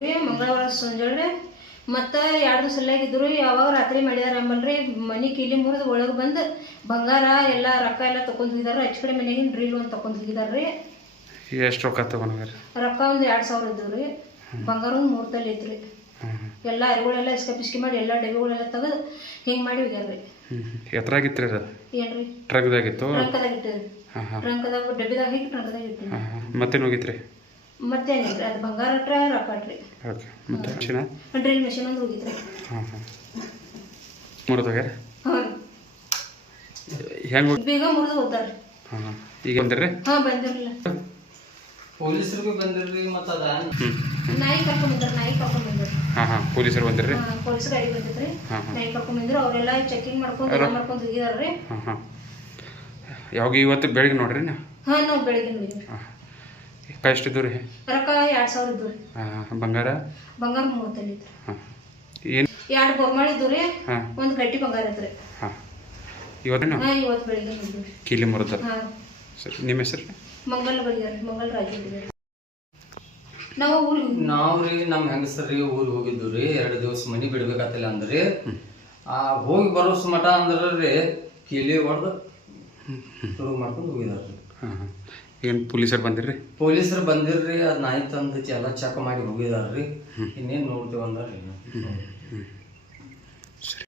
ಮಂಗಳವಾರ ಸಂಜೆ ಮತ್ತು 2 ದಿವಸ ಸಲ್ಲಾಗಿದ್ರು. ಯಾವಾಗ ರಾತ್ರಿ ಮಾಡ್ಯಾರ ಅಂಬಲ್ರಿ ಮನೆ ಕೀಲಿ ಮುರಿದು ಒಳಗೆ ಬಂದು ಬಂಗಾರ ಎಲ್ಲ ರೊಕ್ಕ ಎಲ್ಲ ತೊಗೊಂಡು ಹೋಗಿದಾರೆ. ಹೆಚ್ಚು ಕಡೆ ಮನೆಗಿನ ಡ್ರಿಲ್ ಒಂದು ತೊಗೊಂಡು ಹೋಗಿದಾರೆ ರೀ. ಎಷ್ಟು ರೊಕ್ಕ ತೊಗೊಂಡ್ರಿ? ರೊಕ್ಕ ಒಂದು 2,000 ಇದ್ದವು ರೀ. ಬಂಗಾರ ಒಂದು 3 ತೊಲೆ ಐತ್ರಿ. ಎಲ್ಲ ಅರಿಗಳೆಲ್ಲ ಇಸ್ಕಿ ಮಾಡಿ ಎಲ್ಲ ಡಬ್ಬಿಗಳೆಲ್ಲ ತೆಗೆದು ಹಿಂಗೆ ಮಾಡಿ ಹೋಗ್ಯಾರ ರೀ. ಎತ್ತರಾಗಿತ್ತು ರೀ ಅದು? ಏನ್ರಿ ಟ್ರಕ್ದಾಗಿತ್ತು? ಟ್ರಂಕದಾಗಿತ್ತು ರೀ. ಟ್ರಂಕದಾಗ ಡಬ್ಬಿದಾಗ ಹಾಕಿ ಟ್ರಂಕದಾಗ ಇತ್ತು. ಮತ್ತೇನು ಹೋಗಿತ್ತು ರೀ? ಮತ್ತೇನಿಲ್ಲ ಅದು ಬಂಗಾರ ಅಟ್ರ ರೊಕ್ಕ ಅಟ್ರಿ. ಓಕೆ. ಮತ್ತೆ ಮಿಷಿನ? ಡ್ರಿಲ್ ಮಿಷಿನ್ ಒಂದು ಹೋಗಿತ್ತು ರೀ. ಮುರಿದೋಗ್ಯಾರ? ಹಾಂ ಹೆಂಗೆ ಬೇಗ ಮುರಿದು ಹೋದಾರೆ. ಈಗ ಬಂದಿರ್ರಿ? ಬಂದಿರಲಿಲ್ಲ. ಪೊಲೀಸರಿಗೆ ಬಂದಿರ್ರಿ. ಮತ್ತು ಅದ ನಾಯಿ ಕರ್ಕೊಂಡ್ ಬಂದಾರೆ. ಪೊಲೀಸರು ಬಂದಿರ್ರಿ? ಪೊಲೀಸ್ ಗಾಡಿ ಬಂದಿದ್ರಿ. ನಾಯಿ ಕರ್ಕೊಂಡ್ ಬಂದಿರು. ಅವರೆಲ್ಲ ಚೆಕಿಂಗ್ ಮಾಡ್ಕೊಂಡು ಹೋಗಿದಾರ್ರಿ. ಯಾವಾಗ ಇವತ್ತು ಬೆಳಿಗ್ಗೆ ನೋಡ್ರಿ ನೀವು? ನಾವು ಬೆಳಿಗ್ಗೆ ನೋಡಿದ್ವಿ. ರೊಕ್ಕ ಎಷ್ಟಿದ್ದು ರೀ? ರೊಕ್ಕ 2,000 ಇದ್ದು ರೀ. ಬಂಗಾರ? ಬಂಗಾರ 3 ತೊಲೆ ಇತ್ತು. ಏನು? 2 ಬೋರ್ಮಾಳಿ ಇದ್ದು ರೀ. ಒಂದು ಗಟ್ಟಿ ಬಂಗಾರ ಐತ್ರಿ. ಇವತ್ತು ಇವತ್ತು ಬೆಳಿಗ್ಗೆ ನೋಡಿದ್ವಿ. ಕೀಲಿ ಮುರಿದ? ಸರಿ. ನಿಮ್ಮ ಹೆಸರು? ಮಂಗಲ್ ಬಡಿಗಾರ. ಮಂಗಲ್ ರಾಜ. ನಾವು ರೀ ನಮ್ಮ ಹೆಂಗಸರಿ ಊರಿಗೆ ಹೋಗಿದ್ದು ರೀ. 2 ದಿವಸ ಮನೆ ಬಿಡ್ಬೇಕಾತಿಲ್ಲ ಅಂದ್ರಿ. ಹೋಗಿ ಬರೋ ಮಠ ಅಂದ್ರೆ ಕೀಲಿ ಹೊಡೆದು ಶುರು ಮಾಡ್ಕೊಂಡು ಹೋಗಿದಾರ್ರಿ. ಏನು ಪೊಲೀಸರು ಬಂದಿರ್ರಿ? ಪೊಲೀಸರು ಬಂದಿರ್ರಿ. ಅದು ನಾಯಿ ತಂದು ಎಲ್ಲ ಚೆಕ್ ಮಾಡಿ ಹೋಗಿದಾರ್ರಿ. ಇನ್ನೇನು ನೋಡ್ತೀವಿ ಅಂದ್ರಿ. ಸರಿ.